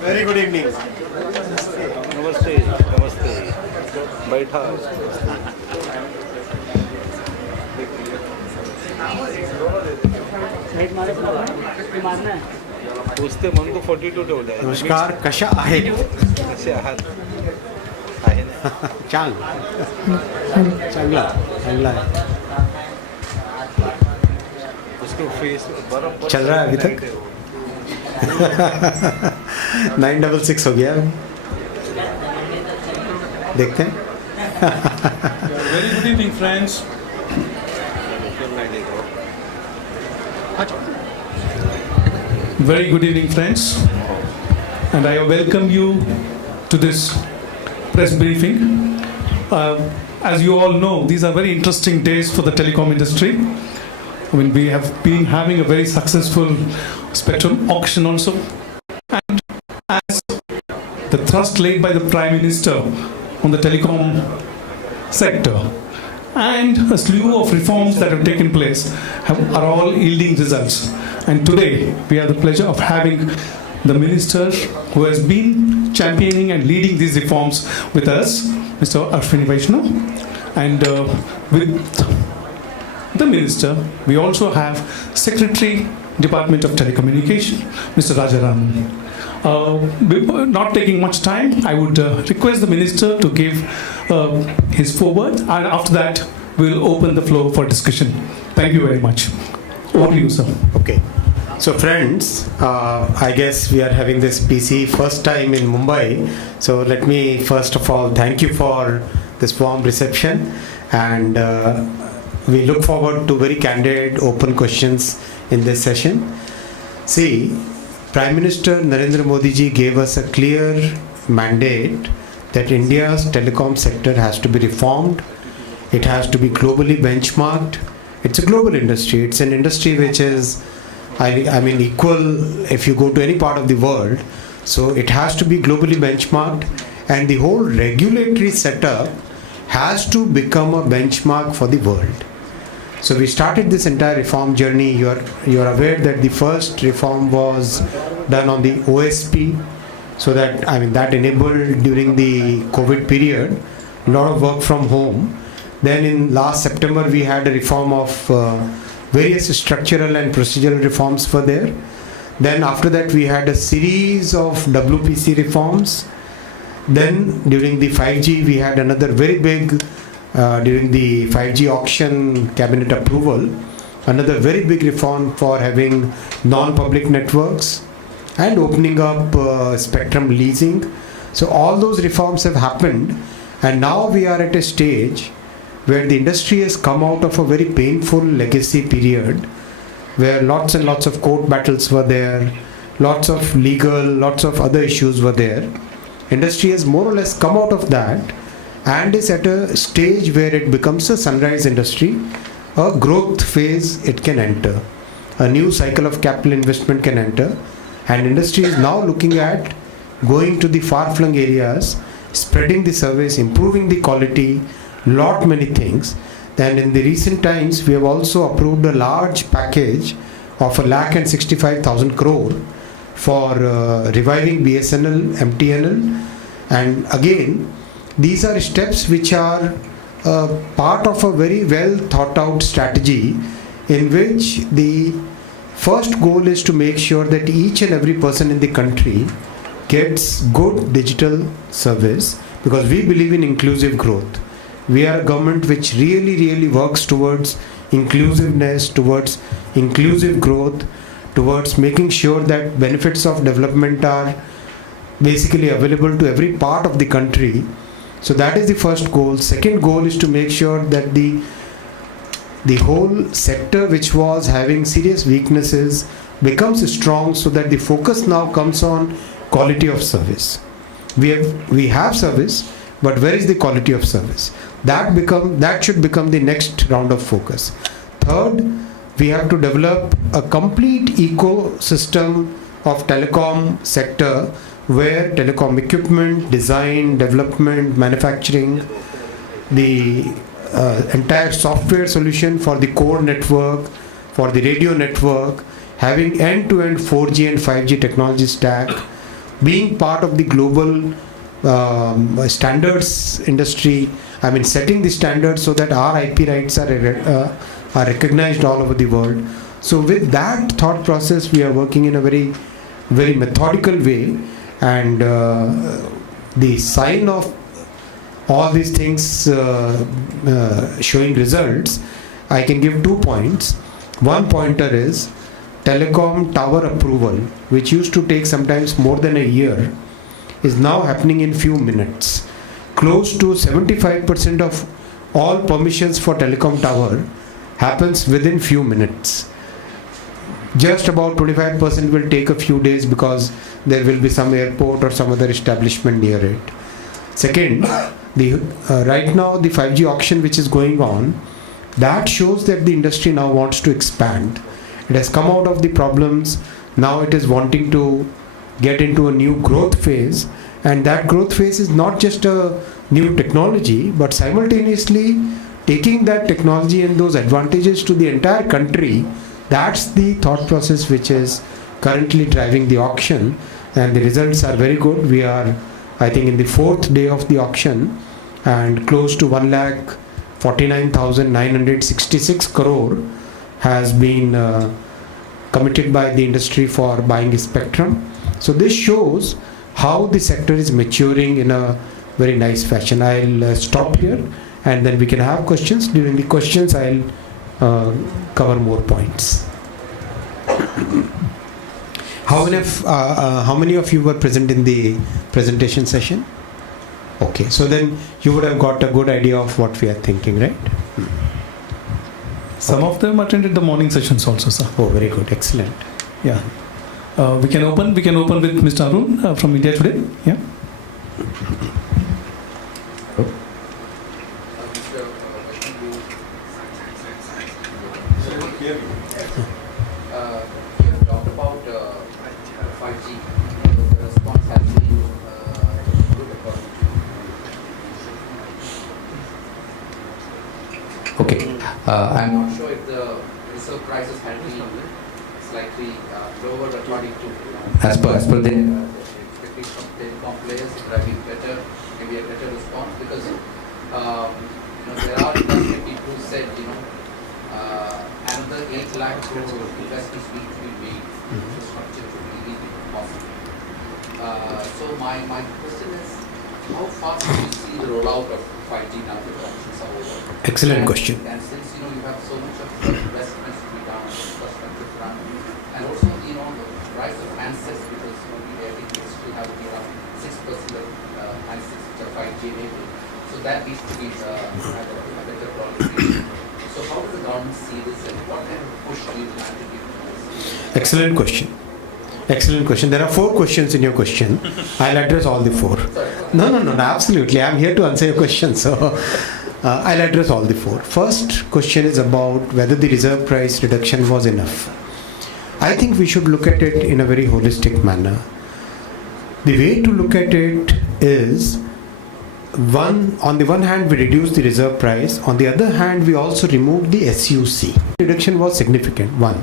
Very good evening. नमस्ते नमस्ते बैठा पुसते म्हणून तो 42 ठेवले आहे. नमस्कार, कशा आहेत? कसे आहात? आहे ना चांगला आहे. उसके फेस बर्फ चल रहा है अभी तक? 966 हो गया अभी. देखते हैं. Very good evening, friends. Very good evening, friends. And I welcome you to this press briefing. As you all know, these are very interesting days for the telecom industry. I mean, we have been having a very successful spectrum auction also. And as the thrust laid by the Prime Minister on the telecom sector and a slew of reforms that have taken place are all yielding results. And today we have the pleasure of having the minister who has been championing and leading these reforms with us, Mr. Ashwini Vaishnaw. And with the minister, we also have Secretary, Department of Telecommunication, Mr. Rajaraman. Not taking much time, I would request the minister to give his foreword, and after that we'll open the floor for discussion. Thank you very much. Over to you, sir. Okay. So friends, I guess we are having this PC first time in Mumbai. So let me first of all thank you for this warm reception, and we look forward to very candid, open questions in this session. See, Prime Minister Narendra Modi ji gave us a clear mandate that India's telecom sector has to be reformed. It has to be globally benchmarked. It's a global industry. It's an industry which is, I mean, equal if you go to any part of the world. So it has to be globally benchmarked, and the whole regulatory setup has to become a benchmark for the world. So we started this entire reform journey. You are aware that the first reform was done on the OSP, so that that enabled during the COVID period a lot of work from home. Then in last September we had a reform of various structural and procedural reforms for there. Then after that we had a series of WPC reforms. Then during the 5G we had another very big during the 5G auction cabinet approval, another very big reform for having non-public networks and opening up spectrum leasing. So all those reforms have happened, and now we are at a stage where the industry has come out of a very painful legacy period where lots and lots of court battles were there, lots of legal, lots of other issues were there. Industry has more or less come out of that and is at a stage where it becomes a sunrise industry, a growth phase it can enter, a new cycle of capital investment can enter, and industry is now looking at going to the far-flung areas, spreading the service, improving the quality, lot many things. Then in the recent times we have also approved a large package of 1,65,000 crore for reviving BSNL, MTNL, and again these are steps which are part of a very well thought out strategy in which the first goal is to make sure that each and every person in the country gets good digital service, because we believe in inclusive growth. We are a government which really works towards inclusiveness, towards inclusive growth, towards making sure that benefits of development are basically available to every part of the country. So that is the first goal. Second goal is to make sure that the whole sector which was having serious weaknesses becomes strong, so that the focus now comes on quality of service. We have service, but where is the quality of service? That should become the next round of focus. Third, we have to develop a complete ecosystem of telecom sector where telecom equipment, design, development, manufacturing, the entire software solution for the core network, for the radio network, having end-to-end 4G and 5G technology stack, being part of the global standards industry, I mean setting the standards so that our IP rights are recognized all over the world. So with that thought process, we are working in a very, very methodical way, and the sign of all these things showing results, I can give 2 points. One pointer is telecom tower approval, which used to take sometimes more than a year, is now happening in few minutes. Close to 75% of all permissions for telecom tower happens within few minutes. Just about 25% will take a few days because there will be some airport or some other establishment near it. Second, right now the 5G auction which is going on, that shows that the industry now wants to expand. It has come out of the problems. Now it is wanting to get into a new growth phase, and that growth phase is not just a new technology, but simultaneously taking that technology and those advantages to the entire country. That's the thought process which is currently driving the auction, and the results are very good. We are, I think, in the 4th day of the auction, and close to 1,49,966 crore has been committed by the industry for buying spectrum. So this shows how the sector is maturing in a very nice fashion. I'll stop here, and then we can have questions. During the questions, I'll cover more points. How many of you were present in the presentation session? Okay, so then you would have got a good idea of what we are thinking, right? Some of them attended the morning sessions also, sir. Oh, very good, excellent. Yeah. We can open with Mr. Arun from India Today. Yeah. You have talked about 5G. The response has been good according to you. Okay. I'm not sure if the reserve prices had been slightly lower according to As per the expecting from telecom players, it would have been better, maybe a better response, because there are industry people who said another 8 lakh crore investments need to be made in infrastructure to really be possible. So my question is, how fast do you see the rollout of 5G now that options are over? Excellent question. And since you have so much of investments to be done on infrastructure front, and also the price of handsets, because I think we still have around 6% of handsets which are 5G enabled, so that needs to be a better quality. So how does the government see this, and what kind of push do you plan to give to us? Excellent question. Excellent question. There are 4 questions in your question. I'll address all the 4. No, absolutely. I'm here to answer your question. So I'll address all the 4. First question is about whether the reserve price reduction was enough. I think we should look at it in a very holistic manner. The way to look at it is, on the one hand, we reduced the reserve price. On the other hand, we also removed the SUC. Reduction was significant. 1.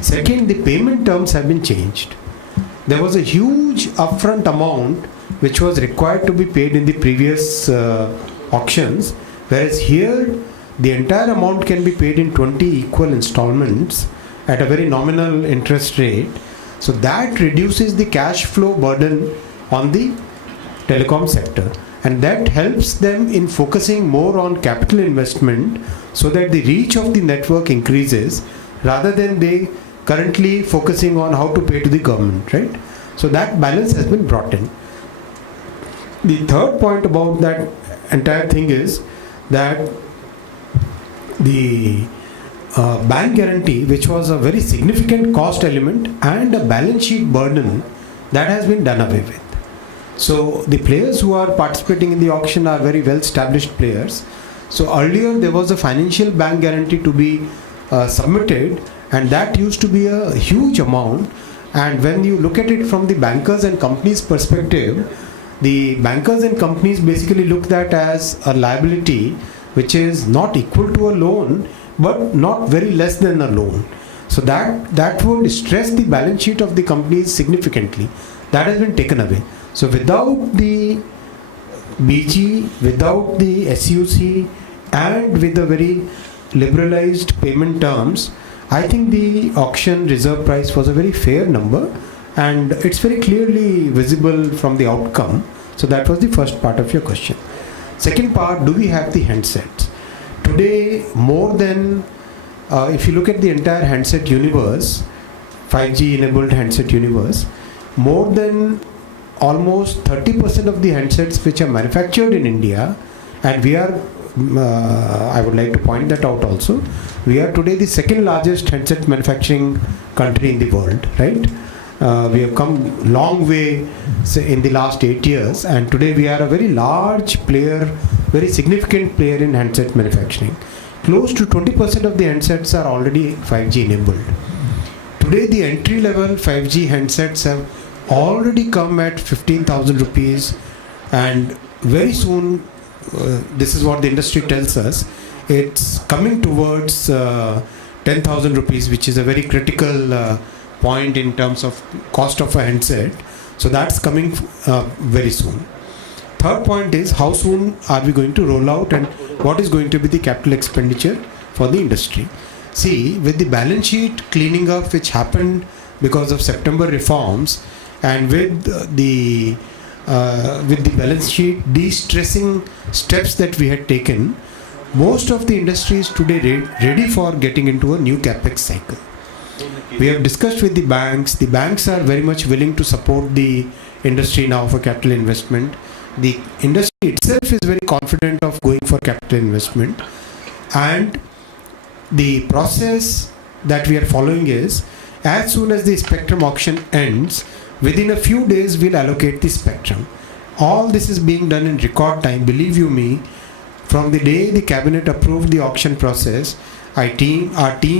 Second, the payment terms have been changed. There was a huge upfront amount which was required to be paid in the previous auctions, whereas here the entire amount can be paid in 20 equal installments at a very nominal interest rate. So that reduces the cash flow burden on the telecom sector, and that helps them in focusing more on capital investment so that the reach of the network increases, rather than they currently focusing on how to pay to the government, right? So that balance has been brought in. The third point about that entire thing is that the bank guarantee, which was a very significant cost element and a balance sheet burden, that has been done away with. So the players who are participating in the auction are very well established players. So earlier there was a financial bank guarantee to be submitted, and that used to be a huge amount. And when you look at it from the bankers and companies perspective, the bankers and companies basically look at that as a liability which is not equal to a loan, but not very less than a loan. So that would stress the balance sheet of the companies significantly. that has been taken away. So without the BG, without the SUC, and with the very liberalized payment terms, I think the auction reserve price was a very fair number, and it's very clearly visible from the outcome. So that was the first part of your question. Second part, do we have the handsets? Today, more than, if you look at the entire handset universe, 5G enabled handset universe, more than almost 30% of the handsets which are manufactured in India, and we are, I would like to point that out also, we are today the second largest handset manufacturing country in the world, right? We have come long way in the last 8 years, and today we are a very large player, very significant player in handset manufacturing. Close to 20% of the handsets are already 5G enabled. Today the entry level 5G handsets have already come at 15,000 rupees, and very soon, this is what the industry tells us, it's coming towards 10,000 rupees, which is a very critical point in terms of cost of a handset. So that's coming very soon. Third point is, how soon are we going to roll out, and what is going to be the capital expenditure for the industry? See, with the balance sheet cleaning up which happened because of September reforms, and with the balance sheet de-stressing steps that we had taken, most of the industry is today ready for getting into a new capex cycle. We have discussed with the banks. The banks are very much willing to support the industry now for capital investment. The industry itself is very confident of going for capital investment, and the process that we are following is, as soon as the spectrum auction ends, within a few days we'll allocate the spectrum. All this is being done in record time. Believe you me, from the day the cabinet approved the auction process, our team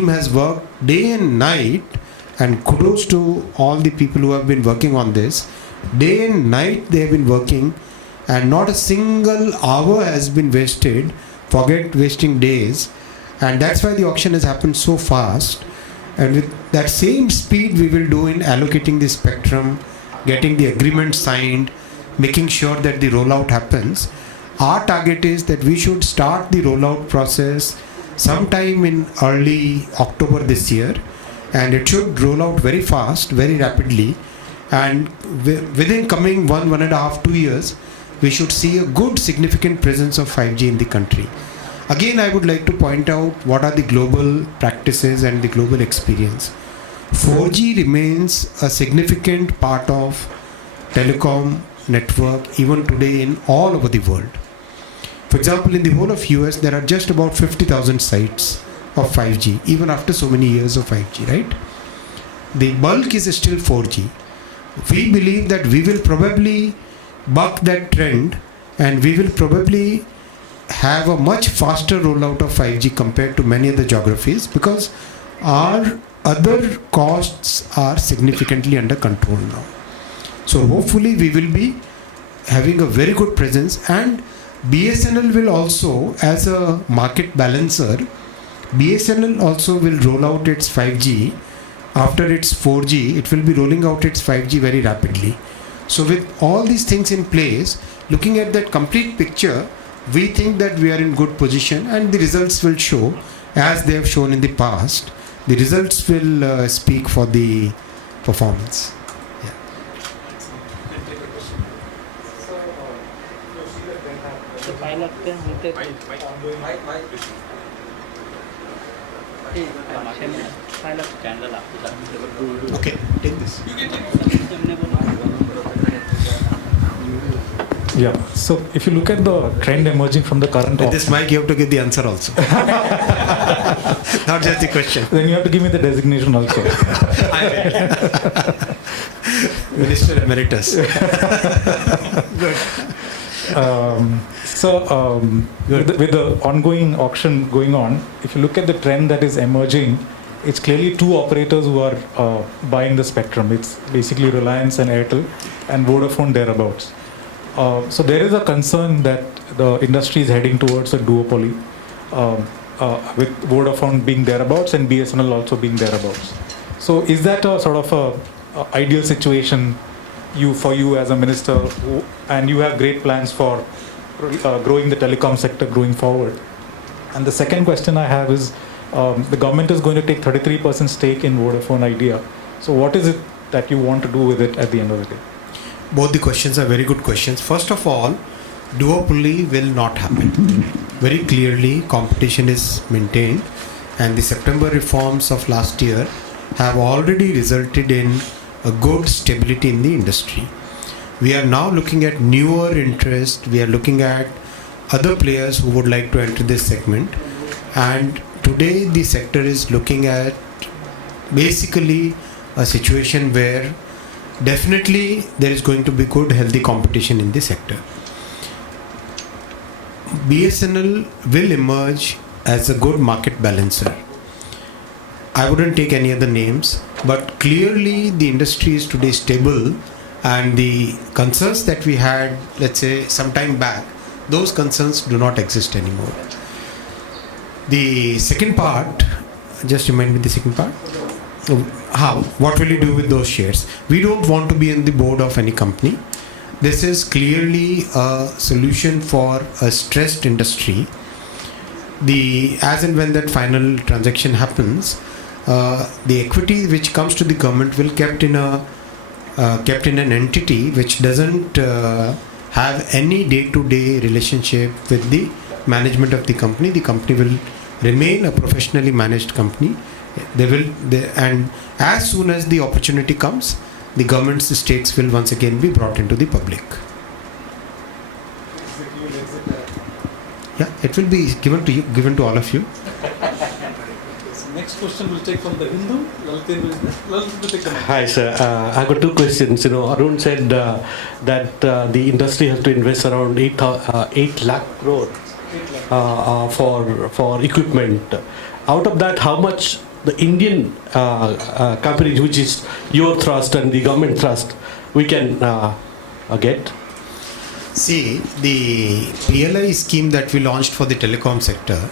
has worked day and night, and kudos to all the people who have been working on this. Day and night they have been working, and not a single hour has been wasted, forget wasting days, and that's why the auction has happened so fast. And with that same speed we will do in allocating the spectrum, getting the agreement signed, making sure that the rollout happens. Our target is that we should start the rollout process sometime in early October this year, and it should roll out very fast, very rapidly, and within coming 1.5, 2 years, we should see a good significant presence of 5G in the country. Again, I would like to point out what are the global practices and the global experience. 4G remains a significant part of telecom network even today in all over the world. For example, in the whole of US, there are just about 50,000 sites of 5G, even after so many years of 5G, right? The bulk is still 4G. We believe that we will probably buck that trend, and we will probably have a much faster rollout of 5G compared to many other geographies, because our other costs are significantly under control now. So hopefully we will be having a very good presence, and BSNL will also, as a market balancer, BSNL also will roll out its 5G. After its 4G, it will be rolling out its 5G very rapidly. So with all these things in place, looking at that complete picture, we think that we are in good position, and the results will show, as they have shown in the past. The results will speak for the performance. Okay, take this. Yeah, so if you look at the trend emerging from the current With this mic, you have to give the answer also. Not just the question. then you have to give me the designation also. Minister Emeritus. Good. With the ongoing auction going on, if you look at the trend that is emerging, it's clearly two operators who are buying the spectrum. It's basically Reliance and Airtel, and Vodafone thereabouts. So there is a concern that the industry is heading towards a duopoly, with Vodafone being thereabouts and BSNL also being thereabouts. So is that a sort of a ideal situation you as a minister, and you have great plans for growing the telecom sector going forward. And the second question I have is, the government is going to take 33% stake in Vodafone Idea. So what is it that you want to do with it at the end of the day? Both the questions are very good questions. First of all, duopoly will not happen. Very clearly, competition is maintained, and the September reforms of last year have already resulted in a good stability in the industry. We are now looking at newer interest. We are looking at other players who would like to enter this segment, and today the sector is looking at basically a situation where definitely there is going to be good healthy competition in the sector. BSNL will emerge as a good market balancer. I wouldn't take any other names, but clearly the industry is today stable, and the concerns that we had, let's say, some time back, those concerns do not exist anymore. The second part, just remind me the second part. How? What will you do with those shares? We don't want to be in the board of any company. This is clearly a solution for a stressed industry. As and when that final transaction happens, the equity which comes to the government will kept in an entity which doesn't have any day-to-day relationship with the management of the company. The company will remain a professionally managed company. And as soon as the opportunity comes, the government's stakes will once again be brought into the public. Yeah, it will be given to all of you. Next question we'll take from the Hindu. Lalit will take the mic. Hi, sir. I got two questions. Arun said that the industry has to invest around 8 lakh crore for equipment. Out of that, how much the Indian companies, which is your thrust and the government thrust, we can get? See, the PLI scheme that we launched for the telecom sector,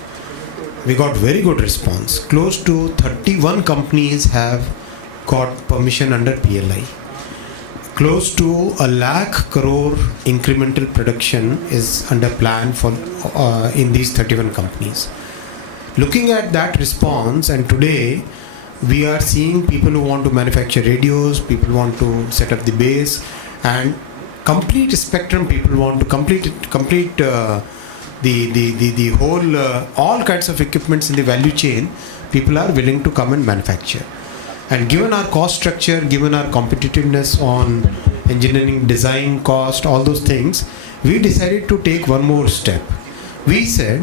we got very good response. Close to 31 companies have got permission under PLI. Close to 1 lakh crore incremental production is under plan for in these 31 companies. Looking at that response, and today we are seeing people who want to manufacture radios, people want to set up the base, and complete spectrum. People want to complete the whole all kinds of equipments in the value chain. People are willing to come and manufacture. And given our cost structure, given our competitiveness on engineering, design, cost, all those things, we decided to take one more step. We said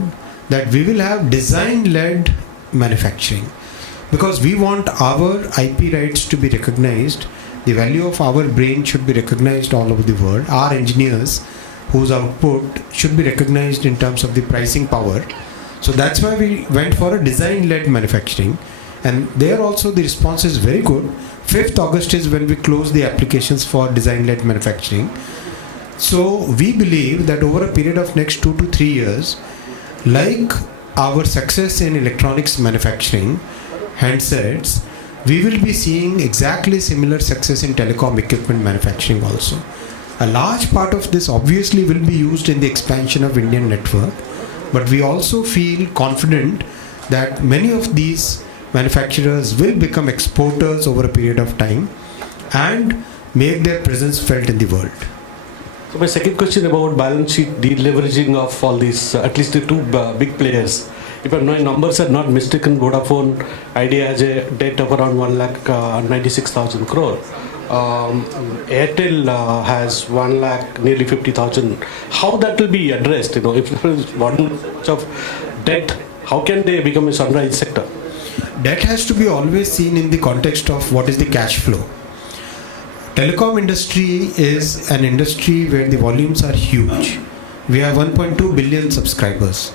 that we will have design-led manufacturing, because we want our IP rights to be recognized. The value of our brain should be recognized all over the world. Our engineers, whose output should be recognized in terms of the pricing power. So that's why we went for a design-led manufacturing. And there also the response is very good. 5th August is when we close the applications for design-led manufacturing. So we believe that over a period of next 2 to 3 years, like our success in electronics manufacturing, handsets, we will be seeing exactly similar success in telecom equipment manufacturing also. A large part of this obviously will be used in the expansion of Indian network, but we also feel confident that many of these manufacturers will become exporters over a period of time and make their presence felt in the world. So my second question about balance sheet deleveraging of all these, at least the two big players. If my numbers are not mistaken, Vodafone Idea has a debt of around 1,96,000 crore. Airtel has 1 lakh, nearly 50,000. How that will be addressed? If there is one of debt, how can they become a sunrise sector? Debt has to be always seen in the context of what is the cash flow. Telecom industry is an industry where the volumes are huge. We have 1.2 billion subscribers,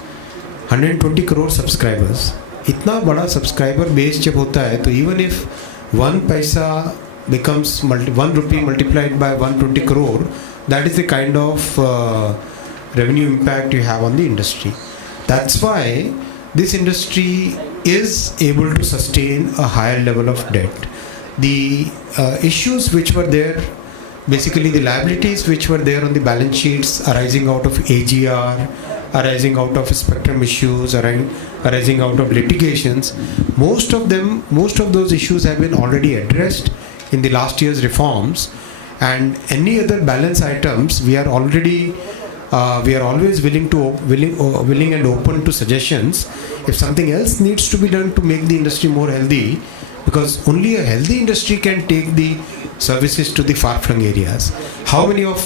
120 crore subscribers. इतना बड़ा subscriber base जब होता है, तो even if 1 paisa becomes 1 rupee multiplied by 120 crore, that is the kind of revenue impact you have on the industry. That's why this industry is able to sustain a higher level of debt. The issues which were there basically the liabilities which were there on the balance sheets arising out of AGR, arising out of spectrum issues, arising out of litigations, most of those issues have been already addressed in the last year's reforms, and any other balance items we are already we are always willing and open to suggestions if something else needs to be done to make the industry more healthy, because only a healthy industry can take the services to the far-flung areas. How many of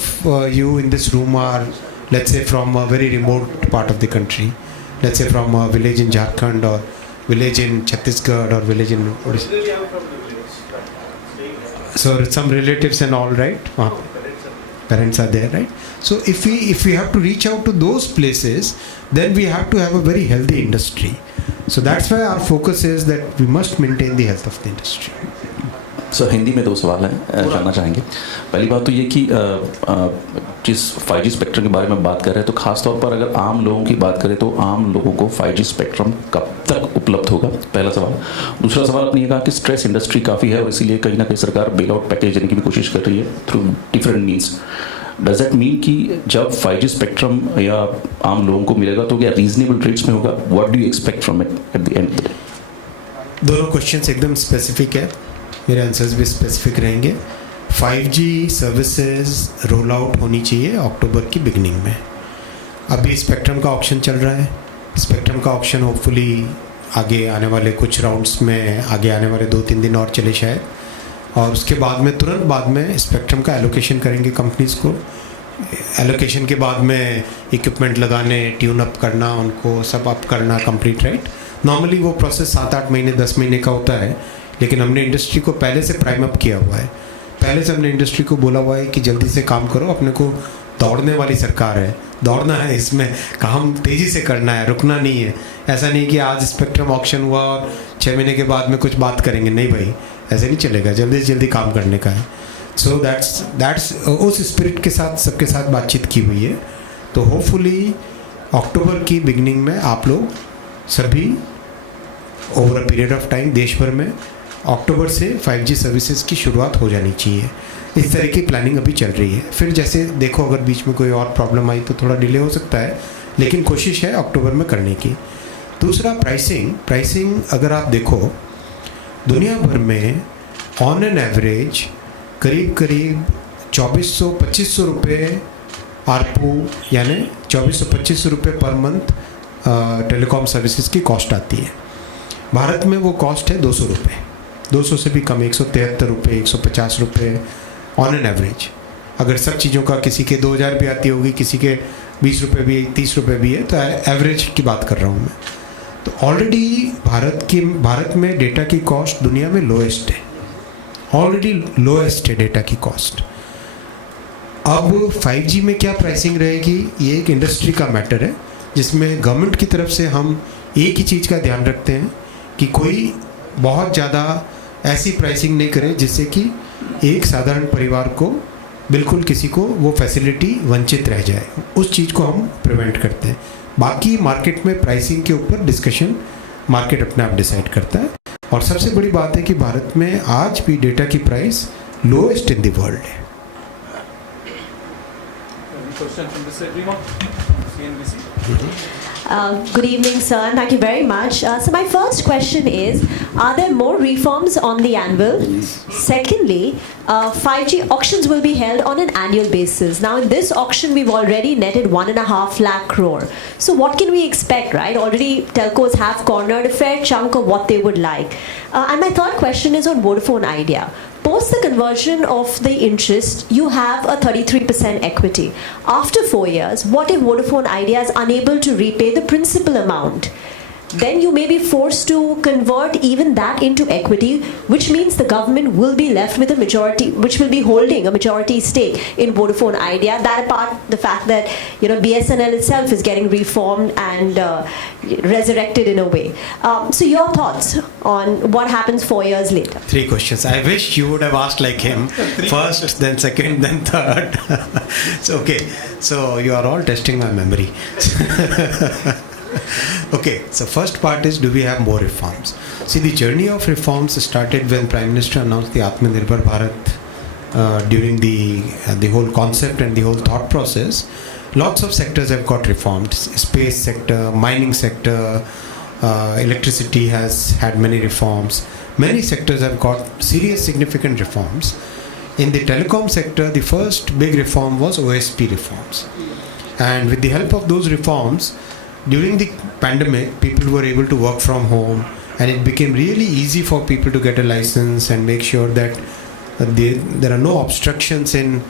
you in this room are, let's say, from a very remote part of the country, let's say from a village in Jharkhand or village in Chhattisgarh or village in Odisha? So some relatives and all, right? Parents are there, right? So if we have to reach out to those places, then we have to have a very healthy industry. So that's why our focus is that we must maintain the health of the industry. Sir Hindi में 2 सवाल हैं जानना चाहेंगे। पहली बात तो ये कि जिस 5G स्पेक्ट्रम के बारे में बात कर रहे हैं तो खास तौर पर अगर आम लोगों की बात करें तो आम लोगों को 5G स्पेक्ट्रम कब तक उपलब्ध होगा, पहला सवाल। दूसरा सवाल आपने ये कहा कि स्ट्रेस इंडस्ट्री काफ़ी है और इसीलिए कहीं ना कहीं सरकार बेल आउट पैकेज देने की भी कोशिश कर रही है through different means. Does that mean कि जब 5G स्पेक्ट्रम या आम लोगों को मिलेगा तो क्या रीजनेबल रेट्स में होगा? What do you expect from it at the end? दोनों क्वेश्चंस एकदम स्पेसिफिक है, मेरे आंसर्स भी स्पेसिफिक रहेंगे। 5G सर्विसेज रोल आउट होनी चाहिए अक्टूबर की बिगनिंग में। अभी स्पेक्ट्रम का ऑक्शन चल रहा है, स्पेक्ट्रम का ऑक्शन होपफुली आगे आने वाले कुछ राउंड्स में, आगे आने वाले 2-3 दिन और चले शायद, और उसके बाद में तुरंत बाद में स्पेक्ट्रम का एलोकेशन करेंगे कंपनीज़ को। एलोकेशन के बाद में इक्विपमेंट लगाने, ट्यून अप करना, उनको सब अप करना कंप्लीट, राइट। नॉर्मली वो प्रोसेस 7-8 महीने 10 महीने का होता है, लेकिन हमने इंडस्ट्री को पहले से प्राइम अप किया हुआ है। पहले से हमने इंडस्ट्री को बोला हुआ है कि जल्दी से काम करो, अपने को दौड़ने वाली सरकार है, दौड़ना है, इसमें काम तेज़ी से करना है, रुकना नहीं है। ऐसा नहीं कि आज स्पेक्ट्रम ऑक्शन हुआ और 6 महीने के बाद में कुछ बात करेंगे, नहीं भाई, ऐसे नहीं चलेगा, जल्दी से जल्दी काम करने का है। सो दैट्स उस स्पिरिट के साथ सबके साथ बातचीत की हुई है। तो होपफुली अक्टूबर की बिगनिंग में आप लोग सभी over a period of time देश भर में अक्टूबर से 5G सर्विसेज की शुरुआत हो जानी चाहिए। इस तरह की प्लानिंग अभी चल रही है। फिर जैसे देखो अगर बीच में कोई और प्रॉब्लम आई तो थोड़ा डिले हो सकता है, लेकिन कोशिश है अक्टूबर में करने की। दूसरा प्राइसिंग अगर आप देखो दुनिया भर में ऑन एन एवरेज करीब 2400-2500 रुपये आरपू, यानी 2400-2500 रुपये पर मंथ टेलीकॉम सर्विसेज की कॉस्ट आती है। भारत में वो कॉस्ट है 200 रुपये, 200 से भी कम, 173 रुपये, 150 रुपये ऑन एन एवरेज। अगर सब चीज़ों का किसी के 2000 भी आती होगी, किसी के 20 रुपये भी, 30 रुपये भी है, तो एवरेज की बात कर रहा हूँ मैं। तो ऑलरेडी भारत में डेटा की कॉस्ट दुनिया में लोएस्ट है, ऑलरेडी लोएस्ट है डेटा की कॉस्ट। अब 5G में क्या प्राइसिंग रहेगी, ये एक इंडस्ट्री का मैटर है, जिसमें गवर्नमेंट की तरफ से हम एक ही चीज़ का ध्यान रखते हैं कि कोई बहुत ज़्यादा ऐसी प्राइसिंग नहीं करे जिससे कि एक साधारण परिवार को, बिल्कुल किसी को वो फैसिलिटी वंचित रह जाए। उस चीज़ को हम प्रिवेंट करते हैं। बाकी मार्केट में प्राइसिंग के ऊपर डिस्कशन मार्केट अपने आप डिसाइड करता है। और सबसे बड़ी बात है कि भारत में आज भी डेटा की price lowest in the world है। Good evening, sir, and thank you very much. So my first question is, are there more reforms on the anvil? Secondly, 5G auctions will be held on an annual basis. Now in this auction, we've already netted 1.5 lakh crore. So what can we expect, right? Already telcos have cornered a fair chunk of what they would like. And my third question is on Vodafone Idea. Post the conversion of the interest, you have a 33% equity. After 4 years, what if Vodafone Idea is unable to repay the principal amount? Then you may be forced to convert even that into equity, which means the government will be left with a majority, which will be holding a majority stake in Vodafone Idea. That apart, the fact that BSNL itself is getting reformed and resurrected in a way. So your thoughts on what happens 4 years later? 3 questions. I wish you would have asked like him. First, then second, then third. So, okay. So you are all testing my memory. Okay, so first part is, do we have more reforms? See, the journey of reforms started when Prime Minister announced the Atmanirbhar Bharat during the whole concept and the whole thought process. Lots of sectors have got reformed. Space sector, mining sector, electricity has had many reforms. Many sectors have got serious significant reforms. In the telecom sector, the first big reform was OSP reforms. And with the help of those reforms, during the pandemic, people were able to work from home, and it became really easy for people to get a license and make sure that there are no obstructions in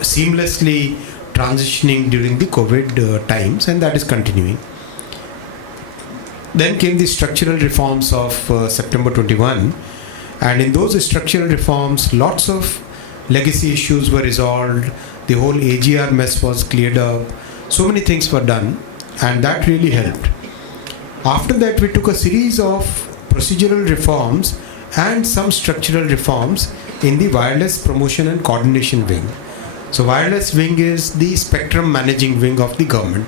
seamlessly transitioning during the COVID times, and that is continuing. Then came the structural reforms of September 21, and in those structural reforms, lots of legacy issues were resolved, the whole AGR mess was cleared up, so many things were done, and that really helped. After that, we took a series of procedural reforms and some structural reforms in the wireless promotion and coordination wing. So wireless wing is the spectrum managing wing of the government.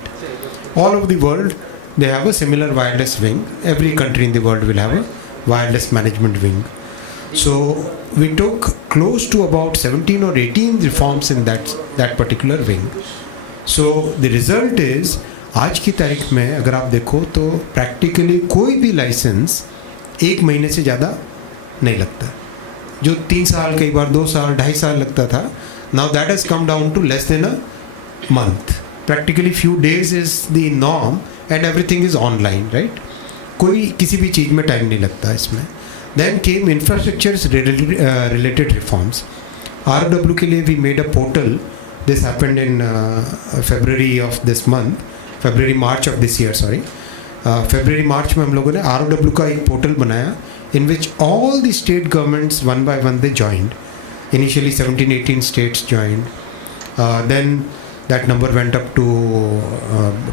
All over the world, they have a similar wireless wing. Every country in the world will have a wireless management wing. So we took close to about 17 or 18 reforms in that particular wing. So the result is, आज की तारीख में अगर आप देखो तो practically कोई भी लाइसेंस 1 महीने से ज़्यादा नहीं लगता. जो 3 साल, कई बार 2 साल, 2.5 साल लगता था, now that has come down to less than a month. Practically few days is the norm and everything is online, right? कोई किसी भी चीज़ में टाइम नहीं लगता इसमें. Then came infrastructure related reforms. ROW के लिए we made a portal. This happened in February of this month. March of this year, sorry. March में हम लोगों ने ROW का एक पोर्टल बनाया in which all the state governments one by one they joined. Initially 17-18 states joined. Then that number went up to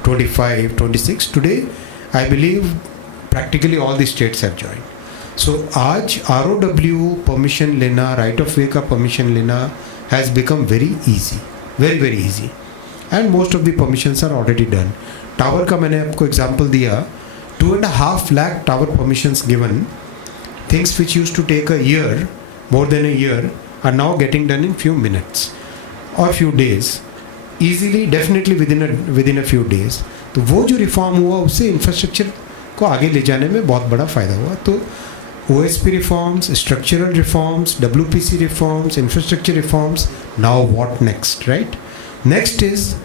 25-26. Today I believe practically all the states have joined. So आज ROW permission लेना, right of way का permission लेना has become very easy, very very easy. And most of the permissions are already done. Tower का मैंने आपको example दिया, 2.5 lakh tower permissions given. Things which used to take a year, more than a year, are now getting done in few minutes or few days. Easily, definitely within a few days. तो वो जो reform हुआ उससे infrastructure को आगे ले जाने में बहुत बड़ा फ़ायदा हुआ. तो OSP reforms, structural reforms, WPC reforms, infrastructure reforms. Now what next, right? Next is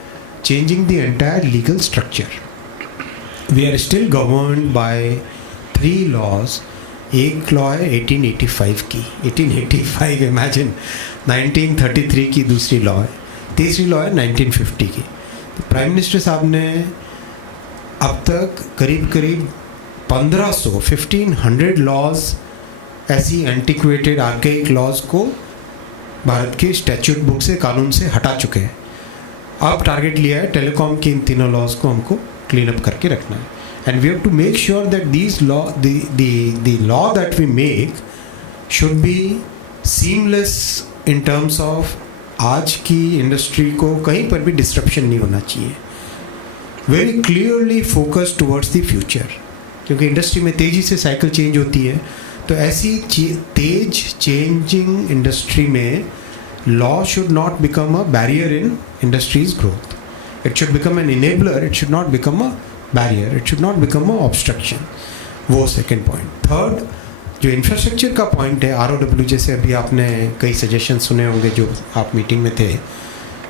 changing the entire legal structure. We are still governed by 3 laws. एक लॉ है 1885 की, 1885 इमेजिन, 1933 की दूसरी लॉ है, तीसरी लॉ है 1950 की. तो प्राइम मिनिस्टर साहब ने अब तक करीब 1500 लॉज, ऐसी एंटिक्वेटेड आर्केइक लॉज को भारत के स्टैट्यूट बुक से, कानून से हटा चुके हैं. अब टारगेट लिया है टेलीकॉम की इन तीनों लॉज को हमको क्लीन अप करके रखना है. And we have to make sure that these the law that we make should be seamless in terms of आज की इंडस्ट्री को कहीं पर भी डिस्ट्रप्शन नहीं होना चाहिए. Very clearly focused towards the future, क्योंकि इंडस्ट्री में तेज़ी से साइकिल चेंज होती है. तो ऐसी तेज चेंजिंग इंडस्ट्री में law should not become a barrier in industry's growth. It should become an enabler. It should not become a barrier. It should not become a obstruction. वो second point. Third, जो infrastructure का point है, ROW, जैसे अभी आपने कई suggestion सुने होंगे जो आप मीटिंग में थे.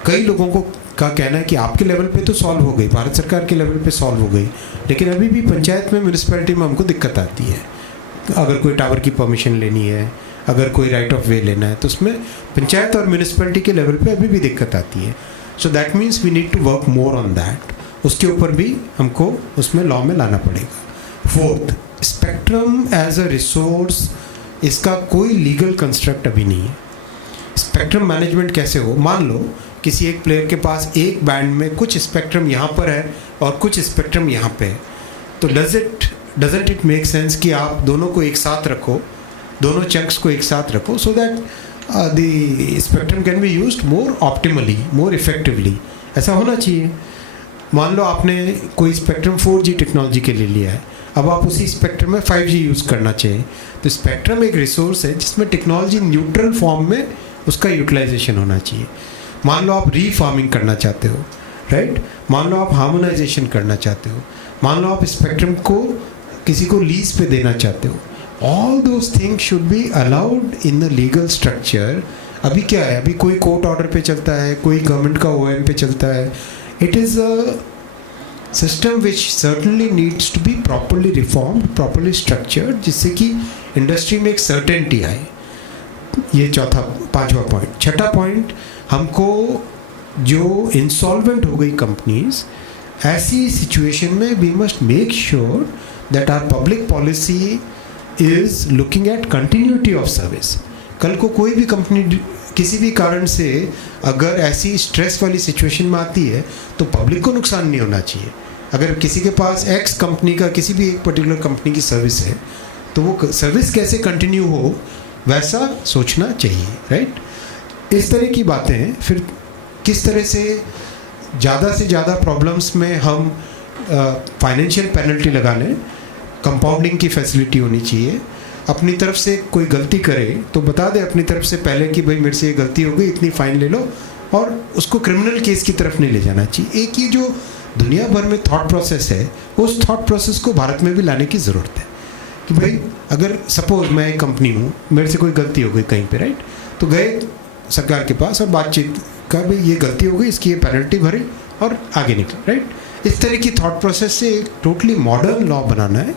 कई लोगों को का कहना है कि आपके लेवल पे तो सॉल्व हो गई, भारत सरकार के लेवल पे सॉल्व हो गई, लेकिन अभी भी पंचायत में, म्यूनिसिपैलिटी में हमको दिक्कत आती है. अगर कोई टावर की परमिशन लेनी है, अगर कोई राइट ऑफ वे लेना है, तो उसमें पंचायत और म्यूनिसिपैलिटी के लेवल पे अभी भी दिक्कत आती है. So that means we need to work more on that. उसके ऊपर भी हमको उसमें लॉ में लाना पड़ेगा. Fourth, spectrum as a resource, इसका कोई लीगल कंस्ट्रक्ट अभी नहीं है. स्पेक्ट्रम मैनेजमेंट कैसे हो? मान लो किसी एक प्लेयर के पास एक बैंड में कुछ स्पेक्ट्रम यहाँ पर है और कुछ स्पेक्ट्रम यहाँ पे है, तो डजंट इट मेक सेंस कि आप दोनों को एक साथ रखो, दोनों चंक्स को एक साथ रखो, so that the spectrum can be used more optimally, more effectively. ऐसा होना चाहिए. मान लो आपने कोई स्पेक्ट्रम 4G टेक्नोलॉजी के लिए लिया है, अब आप उसी स्पेक्ट्रम में 5G यूज़ करना चाहिए। तो स्पेक्ट्रम एक रिसोर्स है जिसमें टेक्नोलॉजी न्यूट्रल फॉर्म में उसका यूटिलाइजेशन होना चाहिए। मान लो आप रीफार्मिंग करना चाहते हो, राइट, मान लो आप हार्मोनाइजेशन करना चाहते हो, मान लो आप स्पेक्ट्रम को किसी को लीज पे देना चाहते हो, all those things should be allowed in the legal structure. अभी क्या है, अभी कोई कोर्ट ऑर्डर पे चलता है, कोई गवर्नमेंट का OM पे चलता है। It is a system which certainly needs to be properly reformed, properly structured, जिससे कि इंडस्ट्री में एक सर्टेनिटी आए। ये पांचवा पॉइंट। छठा पॉइंट, हमको जो इंसॉल्वेंट हो गई कंपनीज, ऐसी सिचुएशन में we must make sure that our public policy is looking at continuity of service. कल को कोई भी कंपनी किसी भी कारण से अगर ऐसी स्ट्रेस वाली सिचुएशन में आती है तो पब्लिक को नुकसान नहीं होना चाहिए। अगर किसी के पास X कंपनी का किसी भी एक पर्टिकुलर कंपनी की सर्विस है तो वो सर्विस कैसे कंटिन्यू हो वैसा सोचना चाहिए, राइट। इस तरह की बातें हैं। फिर किस तरह से ज़्यादा प्रॉब्लम्स में हम फाइनेंशियल पेनल्टी लगा लें, कंपाउंडिंग की फैसिलिटी होनी चाहिए। अपनी तरफ से कोई गलती करे तो बता दे अपनी तरफ से पहले कि भाई मेरे से ये गलती हो गई, इतनी फ़ाइन ले लो, और उसको क्रिमिनल केस की तरफ नहीं ले जाना चाहिए। एक ये जो दुनिया भर में थॉट प्रोसेस है, उस थॉट प्रोसेस को भारत में भी लाने की ज़रूरत है कि भाई अगर सपोज मैं एक कंपनी हूँ, मेरे से कोई गलती हो गई कहीं पे, राइट, तो गए सरकार के पास और बातचीत कर, भाई ये गलती हो गई, इसकी ये पेनल्टी भरी और आगे निकले, राइट। इस तरह की थॉट प्रोसेस से एक टोटली मॉडर्न लॉ बनाना है।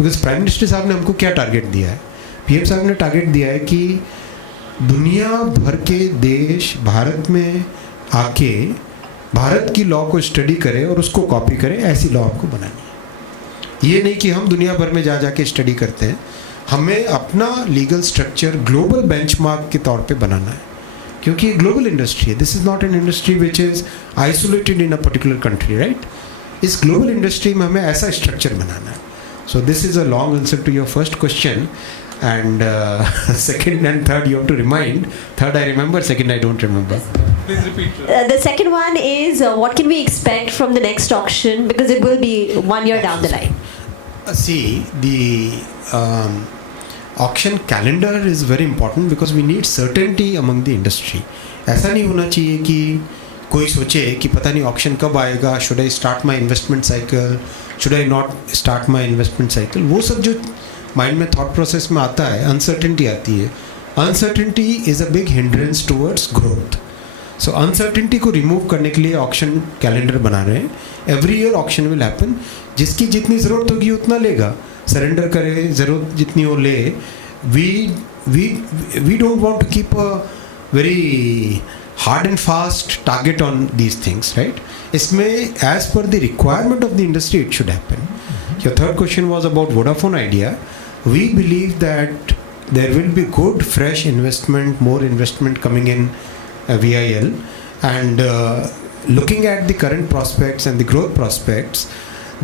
बिकॉज प्राइम मिनिस्टर साहब ने हमको क्या टारगेट दिया है, PM साहब ने टारगेट दिया है कि दुनिया भर के देश भारत में आके भारत की लॉ को स्टडी करे और उसको कॉपी करे, ऐसी लॉ आपको बनानी है। ये नहीं कि हम दुनिया भर में जा के स्टडी करते हैं, हमें अपना लीगल स्ट्रक्चर ग्लोबल बेंचमार्क के तौर पे बनाना है, क्योंकि ग्लोबल इंडस्ट्री है। This is not an industry which is isolated in a particular country, right. इस ग्लोबल इंडस्ट्री में हमें ऐसा स्ट्रक्चर बनाना है। So this is a long answer to your first question, and second and third you have to remind. Third I remember, second I don't remember. Please repeat. The second one is what can we expect from the next auction, because it will be 1 year down the line. See, the auction calendar is very important because we need certainty among the industry. ऐसा नहीं होना चाहिए कि कोई सोचे कि पता नहीं ऑक्शन कब आएगा, should I start my investment cycle, should I not start my investment cycle. वो सब जो माइंड में थॉट प्रोसेस में आता है, अनसर्टेनिटी आती है। Uncertainty is a big hindrance towards growth. So uncertainty को रिमूव करने के लिए ऑक्शन कैलेंडर बना रहे हैं। Every year auction will happen, जिसकी जितनी ज़रूरत होगी उतना लेगा, सरेंडर करे, ज़रूरत जितनी हो ले। We don't want to keep a very hard and fast target on these things, right? इसमें as per the requirement of the industry it should happen. Your third question was about Vodafone Idea. We believe that there will be good fresh investment, more investment coming in VIL, and looking at the current prospects and the growth prospects,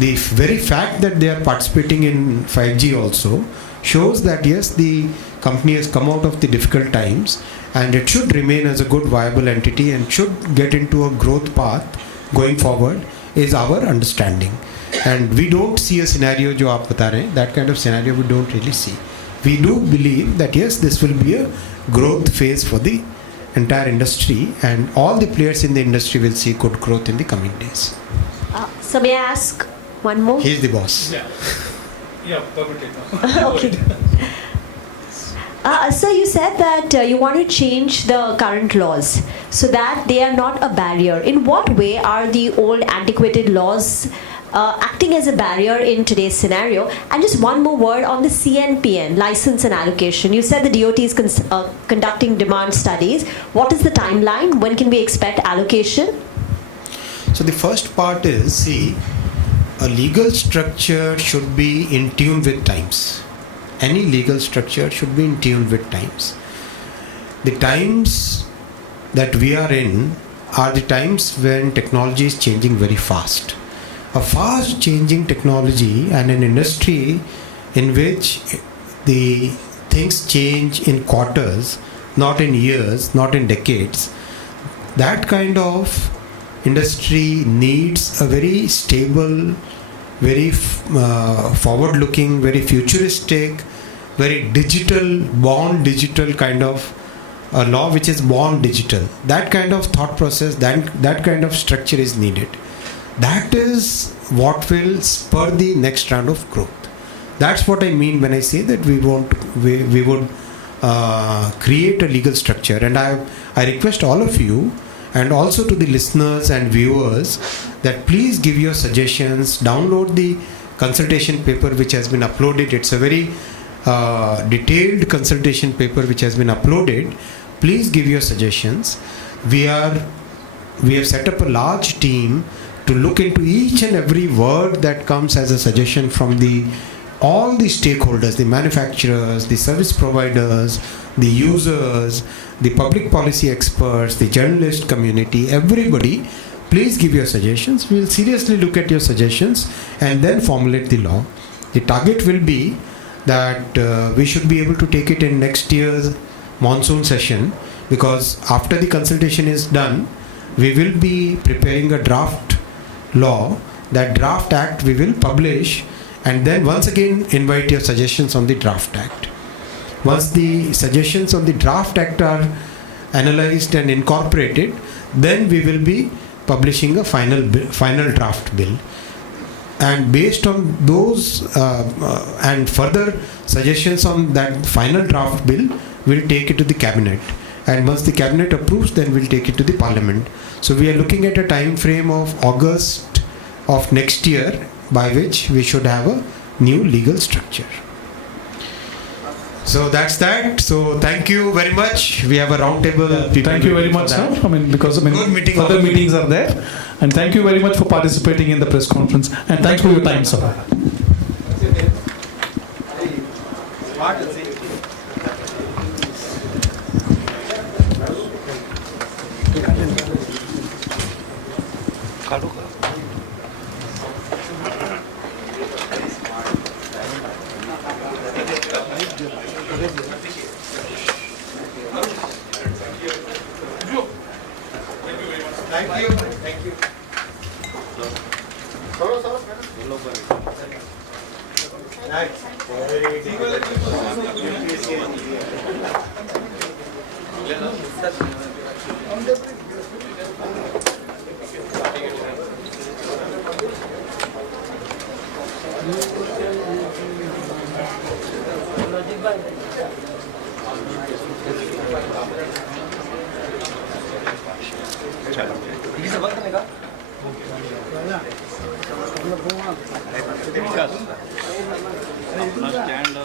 the very fact that they are participating in 5G also shows that yes, the company has come out of the difficult times and it should remain as a good viable entity and should get into a growth path going forward is our understanding. And we don't see a scenario जो आप बता रहे हैं, that kind of scenario we don't really see. We do believe that yes, this will be a growth phase for the entire industry and all the players in the industry will see good growth in the coming days. So may I ask one more? He is the boss. Yeah, perfectly. Okay. Sir, you said that you want to change the current laws so that they are not a barrier. In what way are the old antiquated laws acting as a barrier in today's scenario? And just one more word on the CNPN, license and allocation. You said the DOT is conducting demand studies. What is the timeline? When can we expect allocation? So the first part is, see, a legal structure should be in tune with times. Any legal structure should be in tune with times. The times that we are in are the times when technology is changing very fast. A fast changing technology and an industry in which the things change in quarters, not in years, not in decades, that kind of industry needs a very stable very forward-looking, very futuristic, very digital, born digital kind of a law which is born digital. That kind of thought process, that kind of structure is needed. That is what will spur the next round of growth. That's what I mean when I say that we would create a legal structure. And I request all of you, and also to the listeners and viewers, that please give your suggestions, download the consultation paper which has been uploaded. It's a very detailed consultation paper which has been uploaded. Please give your suggestions. We have set up a large team to look into each and every word that comes as a suggestion from all the stakeholders, the manufacturers, the service providers, the users, the public policy experts, the journalist community, everybody. Please give your suggestions. We will seriously look at your suggestions and then formulate the law. The target will be that we should be able to take it in next year's monsoon session, because after the consultation is done, we will be preparing a draft law. That draft act we will publish, and then once again invite your suggestions on the draft act. Once the suggestions on the draft act are analyzed and incorporated, then we will be publishing a final draft bill. And based on those and further suggestions on that final draft bill, we'll take it to the cabinet. And once the cabinet approves, then we'll take it to the parliament. So we are looking at a time frame of August of next year, by which we should have a new legal structure. So that's that. So thank you very much. We have a roundtable. Thank you very much, sir. Because Good meeting. further meetings are there. And thank you very much for participating in the press conference. And thanks for your time, sir. अपना stand